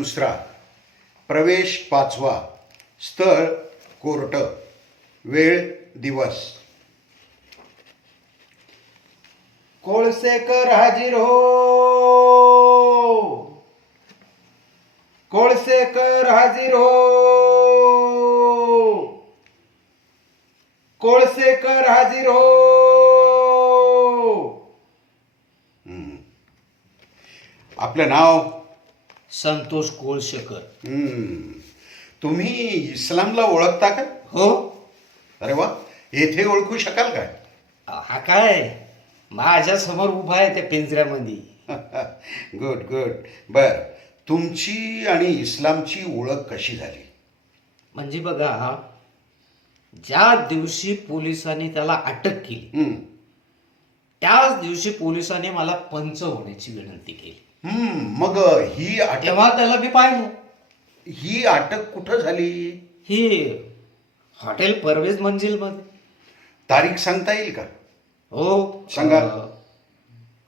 दुसरा. प्रवेश पाचवा. स्थळ कोर्ट. वेळ दिवस. कोळसेकर हाजीर हो! कोळसेकर हाजीर हो! कोळसेकर हाजीर हो! आपलं नाव? संतोष कोळशेकर. हम्म. तुम्ही इस्लामला ओळखता का? हो. अरे वा येथे ओळखू शकाल काय? हा काय? माझ्यासमोर उभा आहे त्या पिंजऱ्यामध्ये. गुड गुड बर तुमची आणि इस्लामची ओळख कशी झाली? म्हणजे बघा ज्या दिवशी पोलिसांनी त्याला अटक केली हम्म. त्याच दिवशी पोलिसांनी मला पंच होण्याची विनंती केली. हम्म, मग ही अटक तेव्हा त्याला मी पाहिलं. ही अटक कुठं झाली? ही हॉटेल परवेज मंजिलमध्ये. तारीख सांगता येईल का? हो. सांगा.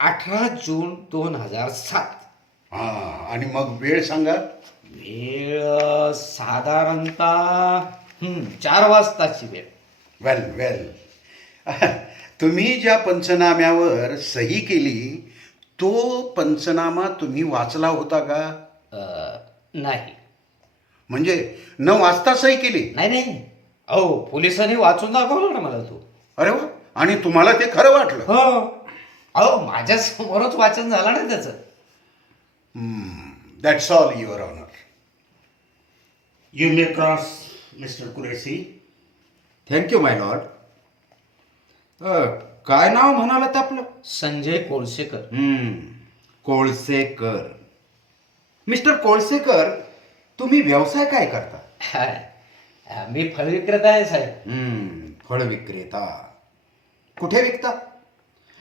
अठरा जून दोन हजार सात. हा आणि मग वेळ सांगा. वेळ अ, साधारणतः हं, चार वाजताची वेळ. वेल वेल. तुम्ही ज्या पंचनाम्यावर सही केली तो पंचनामा तुम्ही वाचला होता का? अ, नाही. म्हणजे न वाचता सही केली? नाही नाही. अहो पोलिसांनी वाचून दाखवलं ना मला तो. अरे वा. आणि तुम्हाला ते खरं वाटलं? हो. अहो माझ्या समोरच वाचन झालं ना त्याचं. That's all your honour You may cross, Mr. Qureshi. Thank you my lord काय नाव म्हणालात आपलं? संजय कोळसेकर. हम्म, कोळसेकर. मिस्टर कोळसेकर तुम्ही व्यवसाय काय करता? मी फळ विक्रेता आहे साहेब. हम्म, फळ विक्रेता. कुठे विकता?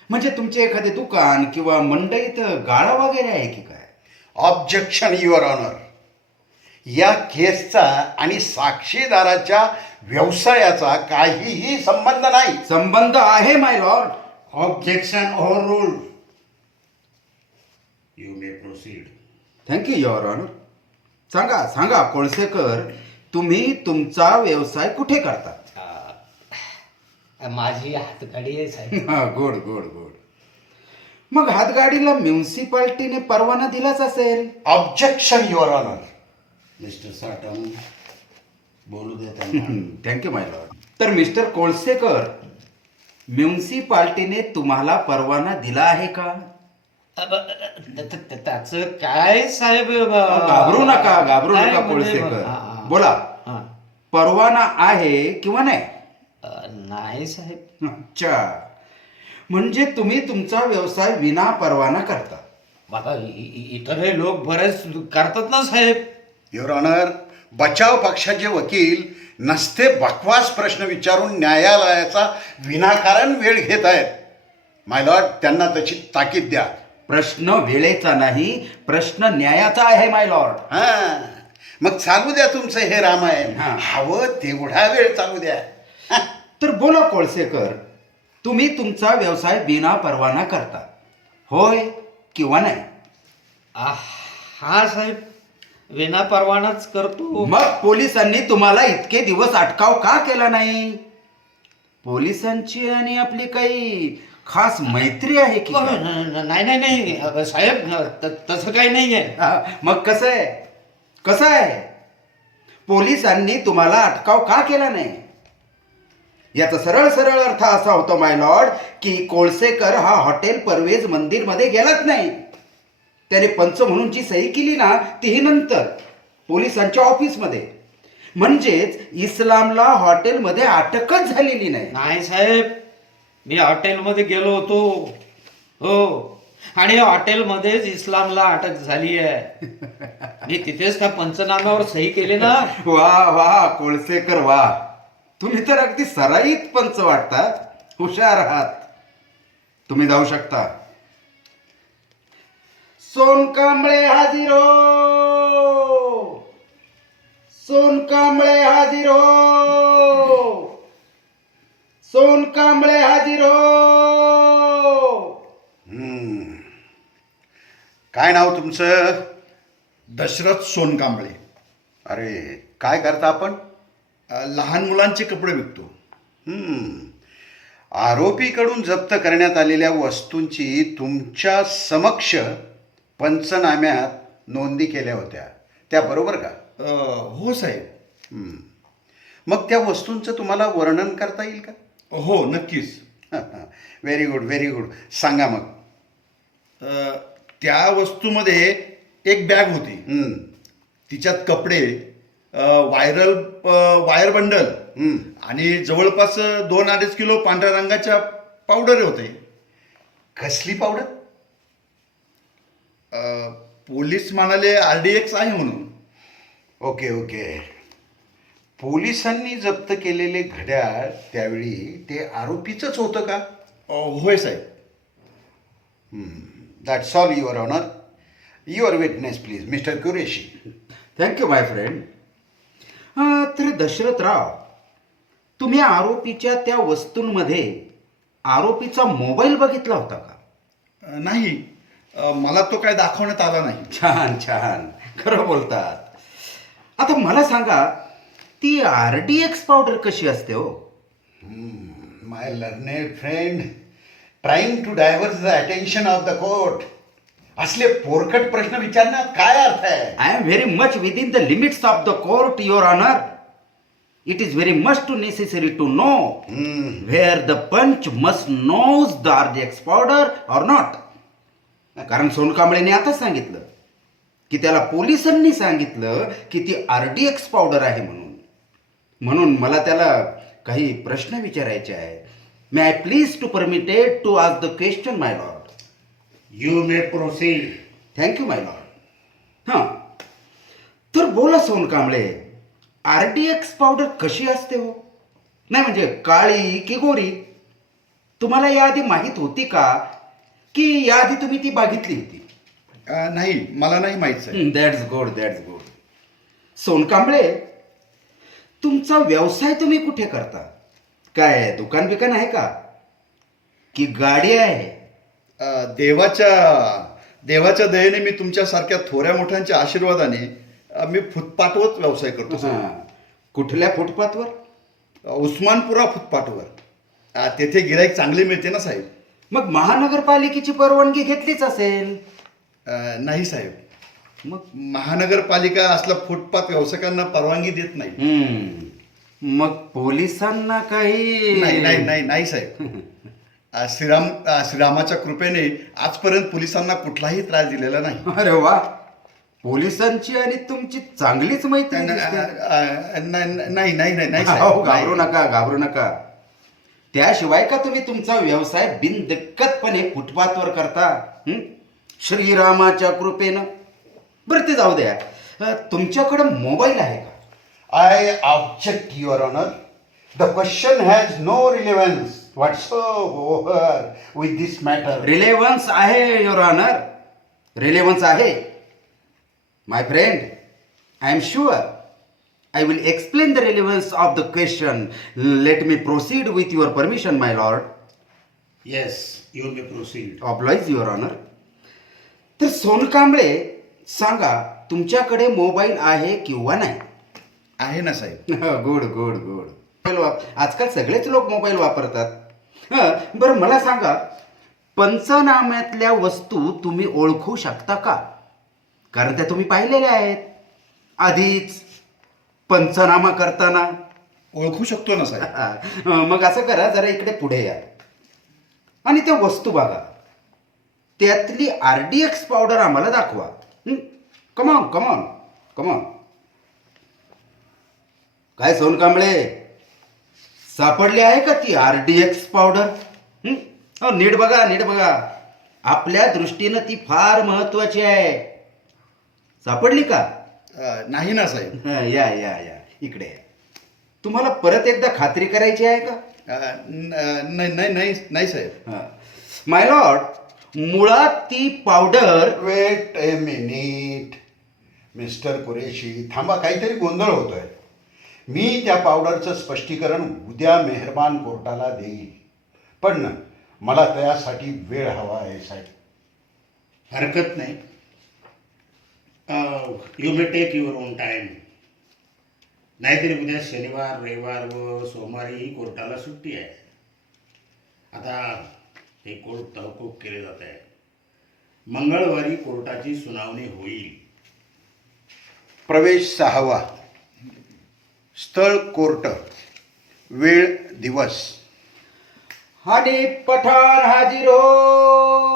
म्हणजे तुमचे एखादे दुकान किंवा मंडईत गाळा वगैरे आहे की काय? ऑब्जेक्शन युअर ऑनर या केसचा आणि साक्षीदाराच्या व्यवसायाचा काहीही संबंध नाही. संबंध आहे my lord Objection overruled. You may proceed. Thank you your honour सांगा सांगा कोळसेकर तुम्ही तुमचा व्यवसाय कुठे करता? माझी हातगाडी आहे साहेब. गुड गुड गुड मग हातगाडीला म्युन्सिपाल्टीने परवाना दिलाच असेल? Objection your honour Mr. Satam, बोलू दे थँक्यू माय लॉर्ड तर मिस्टर कोळसेकर म्युन्सिपाल्टीने तुम्हाला परवाना दिला आहे का? त्याचं काय साहेब घाबरू नका घाबरू नका म्हणजे- कोळसेकर. बोला. परवाना आहे किंवा नाही? नाही साहेब. अच्छा. म्हणजे तुम्ही तुमचा व्यवसाय विना परवाना करता. आता इ- इ- इतरही लोक बरेच करतात ना साहेब. युअर ऑनर बचाव पक्षाचे वकील नसते बकवास प्रश्न विचारून न्यायालयाचा विनाकारण वेळ घेत आहेत. माय लॉर्ड त्यांना तशी ताकीद द्या. प्रश्न वेळेचा नाही प्रश्न न्यायाचा आहे माय लॉर्ड हा. मग चालू द्या तुमचं हे रामायण. हा. हवं तेवढा वेळ चालू द्या. हा. तर बोला कोळसेकर तुम्ही तुमचा व्यवसाय बिना परवाना करता. होय किंवा नाही? आ, हा साहेब विना परवानाच करतो. मग पोलिसांनी तुम्हाला इतके दिवस अटकाव का केला नाही? पोलिसांची आणि आपली काही खास मैत्री आहे की काय? नाही? नाही नाही अ, साहेब अ, त- तसं काही नाही आहे हा, मग कसं आहे? कसं आहे? पोलिसांनी तुम्हाला अटकाव का केला नाही? याचा सरळ सरळ अर्थ असा होतो माय लॉर्ड की कोळसेकर हा हॉटेल परवेज मंदिरमध्ये गेलाच नाही. त्याने पंच म्हणून जी सही केली ना तीही नंतर. पोलिसांच्या ऑफिसमध्ये. म्हणजेच इस्लामला हॉटेलमध्ये अटकच झालेली नाही. नाही साहेब मी हॉटेलमध्ये गेलो होतो. हो. आणि हॉटेलमध्येच इस्लामला अटक झाली आहे. मी तिथेच त्या पंचनाम्यावर सही केली ना. वा वा कोळसेकर वा. तुम्ही तर अगदी सराईत पंच वाटता हुशार आहात. तुम्ही जाऊ शकता. सोनकांबळे हाजीर हो. सोनकांबळे हाजीर हो. सोनकांबळे हाजीर हो. हम्म. काय नाव तुमचं? दशरथ सोनकांबळे अरे काय करता आपण? अ, लहान मुलांचे कपडे विकतो. हम्म. आरोपीकडून जप्त करण्यात आलेल्या वस्तूंची तुमच्या समक्ष पंचनाम्यात नोंदी केल्या होत्या. त्या बरोबर का? अ, हो साहेब. मग त्या वस्तूंचं तुम्हाला वर्णन करता येईल का? हो नक्कीच. व्हेरी गुड व्हेरी गुड सांगा मग. अ, त्या वस्तूमध्ये एक बॅग होती. तिच्यात कपडे अ, व्हायरल अ, वायर बंडल. आणि जवळपास दोन अडीच किलो पांढऱ्या रंगाच्या पावडर होते. कसली पावडर? अ, पोलीस म्हणाले आर डी एक्स आहे म्हणून. Okay okay. पोलिसांनी जप्त केलेले घड्याळ त्यावेळी ते आरोपीचंच होतं का? अ, होय साहेब. That's all your honour your witness please mister Qureshi thank you my friend तर दशरथराव तुम्ही आरोपीच्या त्या वस्तूंमध्ये आरोपीचा मोबाईल बघितला होता का? अ, नाही. मला तो काय दाखवण्यात आला नाही. छान छान. खरं बोलतात. आता मला सांगा ती आर डी एक्स पावडर कशी असते हो? My learned friend trying to diverse the attention of the court असले पोरकट प्रश्न विचारण्यात काय अर्थ आहे? I am very much within the limits of the court your honour it is very much too necessary to know where the panch must knows the R D X powder or not कारण सोनकांबळेने आता सांगितलं की त्याला पोलिसांनी सांगितलं की ती आर डी एक्स पावडर आहे म्हणून. म्हणून मला त्याला काही प्रश्न विचारायचे आहे may I please to permitted to ask the question my lord You may proceed. Thank you my lord हां तर बोला Sonkamble R D X powder कशी असते हो? नाही म्हणजे काळी की गोरी? तुम्हाला याआधी माहीत होती का की याआधी तुम्ही ती बघितली होती? अ, नाही मला नाही माहीत साहेब that's good that's good Sonkamble तुमचा व्यवसाय तुम्ही कुठे करता? काय दुकान बिकान आहे का? की गाडी आहे? अ, देवाच्या देवाच्या दयेने मी तुमच्यासारख्या थोड्या मोठ्यांच्या आशीर्वादाने अ, मी फुटपाथवरच व्यवसाय करतो साहेब. हां. कुठल्या फुटपाथवर? उस्मानपुरा फुटपाथवर. अ, तेथे गिराईक चांगले मिळते ना साहेब? मग महानगरपालिकेची परवानगी घेतलीच असेल. अ, नाही साहेब. मग महानगरपालिका असला फुटपाथ व्यावसायिकांना परवानगी देत नाही. हम्म. मग पोलिसांना काही नाही नाही नाही नाही साहेब. श्रीराम श्रीरामाच्या कृपेने आजपर्यंत पोलिसांना कुठलाही त्रास दिलेला नाही. अरे वा. पोलिसांची आणि तुमची चांगलीच मैत्री. अ, नाही नाही नाही नाही नाही अहो, घाबरू नका घाबरू नका. त्याशिवाय का तुम्ही तुमचा व्यवसाय बिनदिक्कतपणे फुटपाथवर करता? श्रीरामाच्या कृपेनं बरं ते जाऊ द्या तुमच्याकडे मोबाईल आहे का I object, Your Honor. The question has no relevance whatsoever with this matter. Relevance आहे युअर ऑनर रिलेव्हन्स आहे my friend I am sure I will explain the relevance of the question let me proceed with your permission my lord Yes, you may proceed. Oblige your honour तर सोनकांबळे सांगा तुमच्याकडे mobile आहे किंवा नाही? आहे ना साहेब. गुड गुड गुड मोबाईल वाप आजकाल सगळेच लोक मोबाईल वापरतात. हं, बरं मला सांगा पंचनाम्यातल्या वस्तू तुम्ही ओळखू शकता का? कारण त्या तुम्ही पाहिलेल्या आहेत. आधीच पंचनामा करताना. ओळखू शकतो ना साहेब. हं, मग असं करा जरा इकडे पुढे या. आणि त्या वस्तू बघा. त्यातली आर डी एक्स पावडर आम्हाला दाखवा. कमॉन कमॉन कमॉन काय सोनकांबळे सापडली आहे का ती आर डी एक्स पावडर हं? नीट बघा नीट बघा. आपल्या दृष्टीनं ती फार महत्वाची आहे. सापडली का? नाही ना साहेब. हं, या या या. इकडे या. तुम्हाला परत एकदा खात्री करायची आहे का? अ, न- नाही नाही नाही नाही साहेब. माय लॉर्ड मुळात ती powder wait a minute mister Qureshi थांबा काहीतरी गोंधळ होतोय. मी त्या पावडरचं स्पष्टीकरण उद्या मेहरबान कोर्टाला देईल पण मला त्यासाठी वेळ हवा आहे साहेब. हरकत नाही. You may take your own time नाहीतरी उद्या शनिवार रविवार व सोमवारी कोर्टाला सुट्टी आहे. आता हे कोर्ट तहकूब केले जात आहे. मंगळवारी कोर्टाची सुनावणी होईल. प्रवेश सहावा. स्थळ कोर्ट. वेळ दिवस. हनी पठाण हाजीर! हो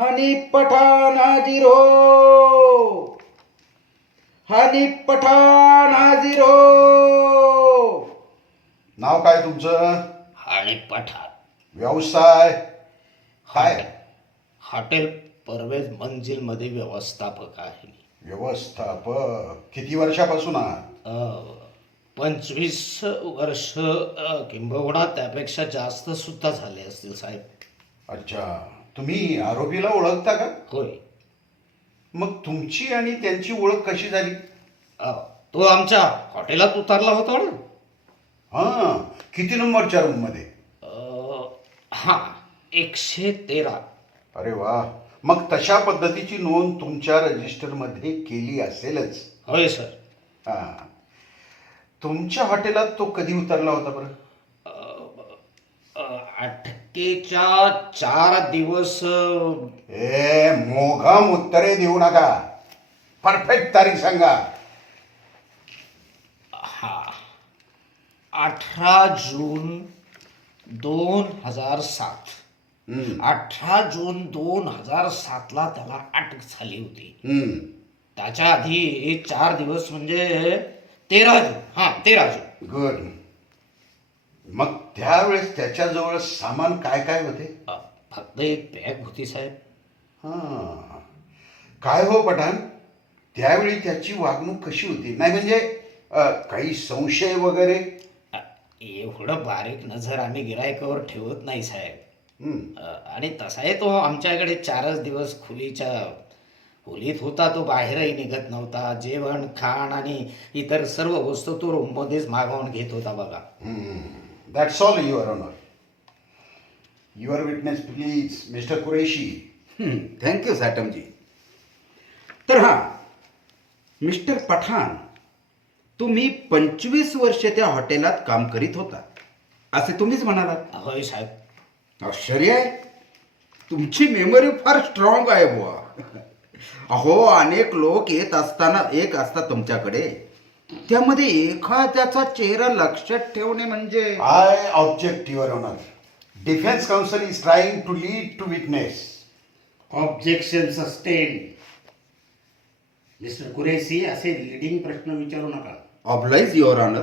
हनी पठाण हाजीर हो हनी पठाण हाजीर हो नाव काय तुमचं? आणि पठार व्यवसाय? काय? हॉटेल परवेज मंजिलमध्ये व्यवस्थापक आहे मी. व्यवस्थापक. किती वर्षापासून आहात? अ, पंचवीस वर्ष अ, किंबहुना त्यापेक्षा जास्त सुद्धा झाले असतील साहेब. अच्छा. तुम्ही आरोपीला ओळखता का? होय. मग तुमची आणि त्यांची ओळख कशी झाली? अ, तो आमच्या हॉटेलात उतरला होता ना. हां किती नंबरच्या रूममध्ये अ, हा एकशे तेरा. अरे वा. मग तशा पद्धतीची नोंद तुमच्या रजिस्टरमध्ये केली असेलच. होय सर. हां. तुमच्या हॉटेलात तो कधी उतरला होता बरं? अटकेच्या चार दिवस. ए मोघम उत्तरे देऊ नका. परफेक्ट तारीख सांगा. हा. अठरा जून दोन हजार सात. हम्म, अठरा जून दोन हजार सातला त्याला अटक झाली होती. हम्म. त्याच्या आधी चार दिवस म्हणजे तेरा जून. हा तेरा जून. गुड. मग त्यावेळेस त्याच्याजवळ सामान काय काय होते? अ, फक्त एक बॅग होती साहेब. हां. काय हो पठाण? त्यावेळी त्याची वागणूक कशी होती? नाही म्हणजे अ, काही संशय वगैरे? अ, एवढं बारीक नजर आम्ही गिरायकावर ठेवत नाही साहेब. अ, आणि तसाही तो आमच्याकडे चारच दिवस खोलीच्या खोलीत होता तो बाहेरही निघत नव्हता. जेवण खाण आणि इतर सर्व वस्तू तो रूममध्येच मागवून घेत होता बघा. That's all your honour your witness please mister Qureshi thank you Satamji तर हा मिस्टर पठाण तुम्ही पंचवीस वर्ष त्या हॉटेलात काम करीत होता. असे तुम्हीच म्हणालात? होय साहेब. आश्चर्य आहे. तुमची मेमरी फार स्ट्रॉंग आहे बुवा. अहो अनेक लोक येत असताना एक असतात तुमच्याकडे. त्यामध्ये एखाद्याचा चेहरा लक्षात ठेवणे म्हणजे? I object your honour defence counsel is trying to lead to witness objection sustain mister Qureshi असे लिडिंग प्रश्न विचारू नका. ऑब्लाइज युअर ऑनर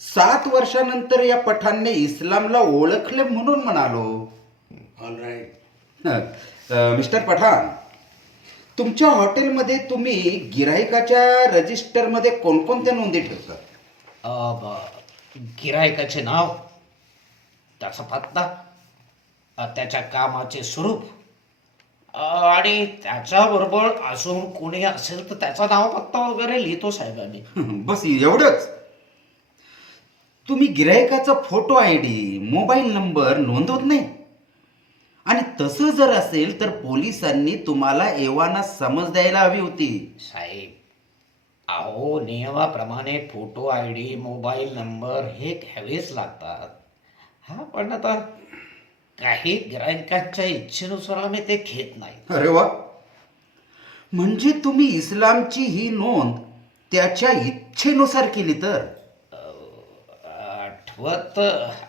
सात वर्षानंतर या पठाणने इस्लामला ओळखले म्हणून म्हणालो. ऑल राईट हं, मिस्टर पठाण तुमच्या हॉटेलमध्ये तुम्ही गिरायकाच्या रजिस्टरमध्ये कोणकोणत्या नोंदी ठेवता अ, ब- गिरायकाचे नाव त्याचा पत्ता अ, त्याच्या कामाचे स्वरूप अ, आणि त्याच्याबरोबर अजून कोणी असेल तर त्याचा नाव पत्ता वगैरे लिहितो साहेब आम्ही बस एवढंच. तुम्ही गिरायकाचा photo I D mobile number नोंदवत नाही? आणि तसं जर असेल तर पोलिसांनी तुम्हाला एव्हाना समज द्यायला हवी होती. साहेब अहो नियमाप्रमाणे photo I D mobile number हे घ्यावेच लागतात. हा पण आता काही गिरायकांच्या इच्छेनुसार आम्ही ते घेत नाही. अरे वा. म्हणजे तुम्ही इस्लामची ही नोंद त्याच्या इच्छेनुसार केली तर? आठवत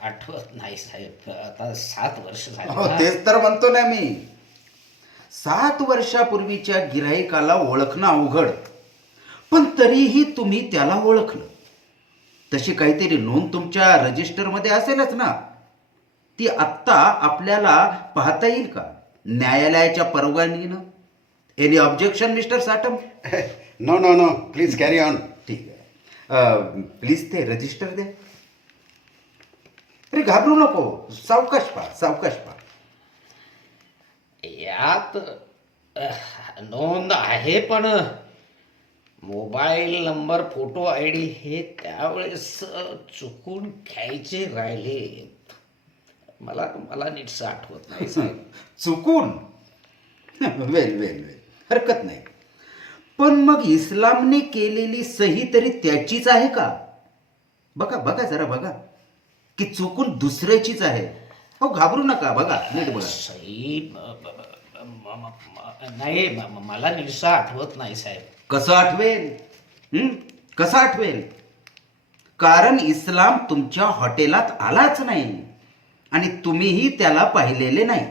आठवत नाही साहेब. आता सात वर्ष झाली हो. तेच तर म्हणतो ना मी. सात वर्षापूर्वीच्या गिराईकाला ओळखणं अवघड. पण तरीही तुम्ही त्याला ओळखलं. तशी काहीतरी नोंद तुमच्या रजिस्टरमध्ये असेलच ना. ती आत्ता आपल्याला पाहता येईल का? न्यायालयाच्या परवानगीनं. Any objection mister Satam no no no please carry on ठीक आहे. प्लीज ते रजिस्टर द्या. अरे घाबरू नको. सावकाश पहा सावकाश पहा. यात नोंद आहे पण mobile number photo I D हे त्यावेळेस चुकून घ्यायचे राहिले मला मला नीटसं आठवत नाही साहेब. चुकून? वेल वेल वेल. हरकत नाही. पण मग इस्लामने केलेली सही तरी त्याचीच आहे का? बघा बघा जरा बघा. की चुकून दुसऱ्याचीच आहे. हो घाबरू नका बघा नीट बघा सई ब- ब- ब- म- म- म- नाही म- म- मला निसा आठवत नाही साहेब. कसं आठवेल? हं? कसं आठवेल? कारण इस्लाम तुमच्या हॉटेलात आलाच नाही आणि तुम्हीही त्याला पाहिलेले नाही.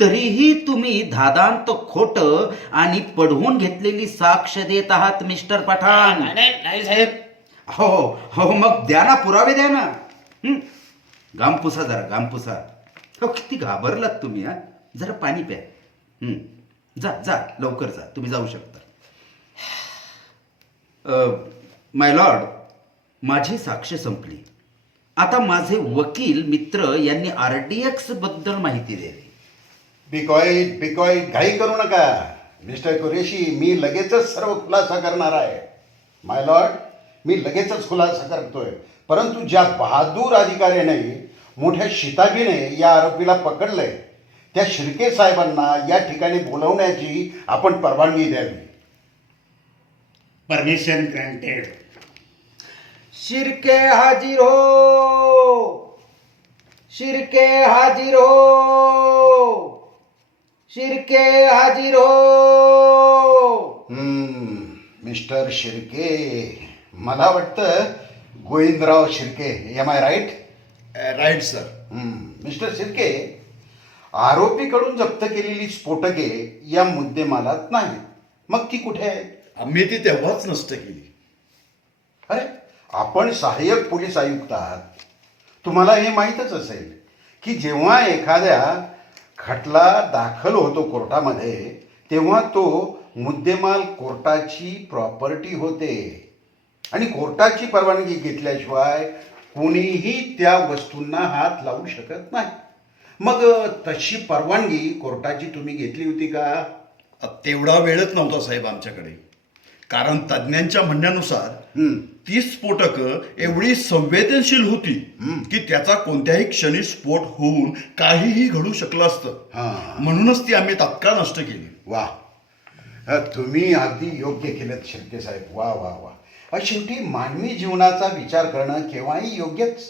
तरीही तुम्ही धादांत खोट आणि पढवून घेतलेली साक्ष देत आहात मिस्टर पठाण. नाही साहेब. हो हो मग द्या ना पुरावे द्या ना. हं? गामपुसा जरा गामपुसा. हो किती घाबरलात तुम्ही हा? जरा पाणी प्या. जा जा लवकर जा. तुम्ही जाऊ शकता. माय लॉर्ड माझी साक्ष संपली. आता माझे वकील मित्र यांनी आर डी एक्सबद्दल माहिती दिली. बिकॉईट बिकॉईट घाई करू नका. मिस्टर कुरेशी मी लगेचच सर्व खुलासा करणार आहे. माय लॉर्ड मी लगेचच खुलासा करतोय. परंतु ज्या बहादूर अधिकाऱ्याने मोठ्या शिताबीने या आरोपीला पकडलंय त्या शिर्के साहेबांना या ठिकाणी बोलवण्याची आपण परवानगी द्यावी. परमिशन ग्रँटेड शिरके हाजीर हो! शिरके हाजीर हो! शिरके हाजीर हो! हम्म, मिस्टर शिर्के मला वाटतं Govindrao Shirke am I right right sir mister Shirke आरोपीकडून जप्त केलेली स्फोटके या मुद्देमालात नाही मग ती कुठे आहेत? आम्ही ती तेव्हाच नष्ट केली. अरे आपण सहाय्यक पोलीस आयुक्त आहात. तुम्हाला हे माहीतच असेल की जेव्हा एखाद्या खटला दाखल होतो कोर्टामध्ये तेव्हा तो मुद्देमाल कोर्टाची प्रॉपर्टी होते. आणि कोर्टाची परवानगी घेतल्याशिवाय कोणीही त्या वस्तूंना हात लावू शकत नाही. मग तशी परवानगी कोर्टाची तुम्ही घेतली होती का? तेवढा वेळच नव्हता साहेब आमच्याकडे. कारण तज्ज्ञांच्या म्हणण्यानुसार. ती स्फोटक एवढी संवेदनशील होती की त्याचा कोणत्याही क्षणी स्फोट होऊन काहीही घडू शकलं असतं. हां. म्हणूनच ती आम्ही तात्काळ नष्ट केली. वा. तुम्ही अगदी योग्य केलं शिर्के साहेब. वा वा वा. शेवटी मानवी जीवनाचा विचार करणं केव्हाही योग्यच.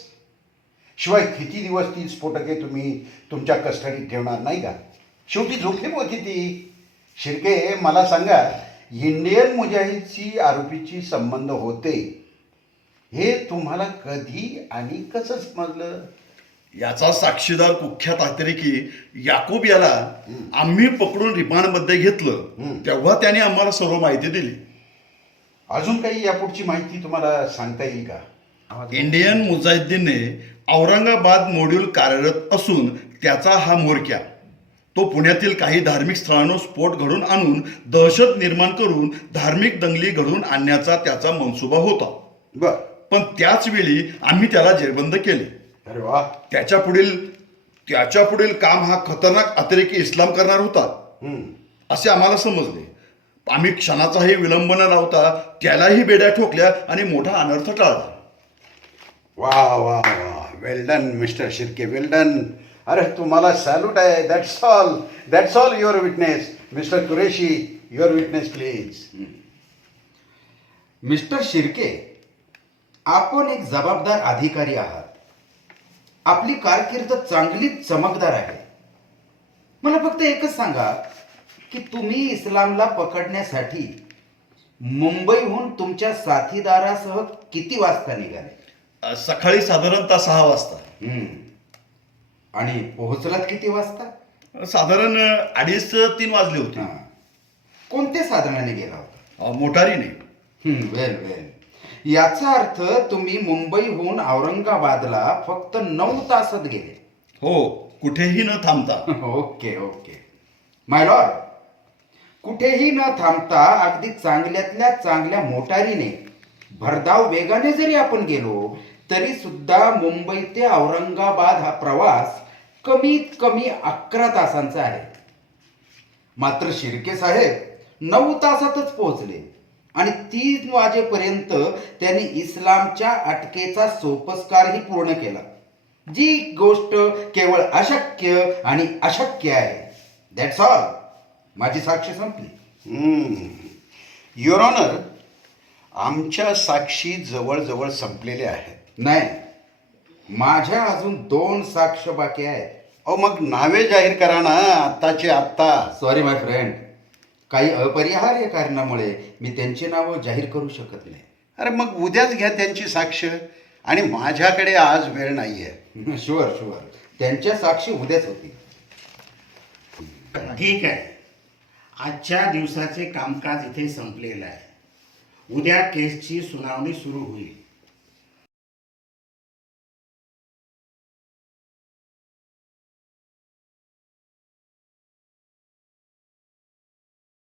शिवाय किती दिवस ती स्फोटके तुम्ही तुमच्या कस्टडीत ठेवणार नाही का? शेवटी जोखीम होती ती. शिर्के मला सांगा इंडियन मुजाहिदची आरोपीची संबंध होते. हे तुम्हाला कधी आणि कसं समजलं? याचा साक्षीदार कुख्यात अतिरेकी याकूब याला आम्ही पकडून रिमांडमध्ये घेतलं. तेव्हा त्याने आम्हाला सर्व माहिती दिली. अजून काही यापुढची माहिती तुम्हाला सांगता येईल का? इंडियन मुजाहिद्दीनने औरंगाबाद मॉड्यूल कार्यरत असून त्याचा हा मोरक्या तो पुण्यातील काही धार्मिक स्थळांवर स्फोट घडून आणून दहशत निर्माण करून धार्मिक दंगली घडवून आणण्याचा त्याचा मनसुबा होता. बर. पण त्याच वेळी आम्ही त्याला जेरबंद केले. अरे वा. त्याच्या पुढील त्याच्या पुढील काम हा खतरनाक अतिरेकी इस्लाम करणार होता. असे आम्हाला समजले. आम्ही क्षणाचाही विलंब न लावता त्यालाही बेड्या ठोकल्या आणि मोठा अनर्थ टाळला. वा वा वा. Well done mister Shirke well done अरे तुम्हाला सॅल्यूट आहे. That's all that's all your witness mister Qureshi your witness please mister Shirke आपण एक जबाबदार अधिकारी आहात. आपली कारकीर्द चांगलीच चमकदार आहे. मला फक्त एकच सांगा की तुम्ही इस्लामला पकडण्यासाठी मुंबईहून तुमच्या साथीदारासह किती वाजता निघाले? सकाळी साधारणतः सहा वाजता. आणि पोहोचलात किती वाजता? साधारण अडीच तीन वाजले होते. हा. कोणत्या साधनाने गेला होता? मोटारीने. वेल वेल याचा अर्थ तुम्ही मुंबईहून औरंगाबादला फक्त नऊ तासात गेले. हो कुठेही न थांबता. Okay okay. माय लॉर्ड कुठेही न थांबता अगदी चांगल्यातल्या चांगल्या मोटारीने भरधाव वेगाने जरी आपण गेलो तरी सुद्धा मुंबई ते औरंगाबाद हा प्रवास कमीत कमी अकरा तासांचा आहे. मात्र शिर्के साहेब नऊ तासातच पोहोचले आणि तीन वाजेपर्यंत त्यांनी इस्लामच्या अटकेचा सोपस्कारही पूर्ण केला. जी गोष्ट केवळ अशक्य आणि अशक्य आहे. दॅट्स ऑल माझी साक्ष संपली. युअर ऑनर आमच्या साक्षी जवळजवळ संपलेल्या आहेत. नाही. माझ्या अजून दोन साक्ष बाकी आहेत. अहो मग नावे जाहीर करा ना आत्ताचे आत्ता. सॉरी माय फ्रेंड काही अपरिहार्य कारणामुळे मी त्यांची नावं जाहीर करू शकत नाही. अरे मग उद्याच घ्या त्यांची साक्ष. आणि माझ्याकडे आज वेळ नाही आहे शुअर शुअर त्यांच्या साक्षी उद्याच होती ठीक आहे. आजच्या दिवसाचे कामकाज इथे संपलेलं आहे. उद्या केसची सुनावणी सुरू होईल.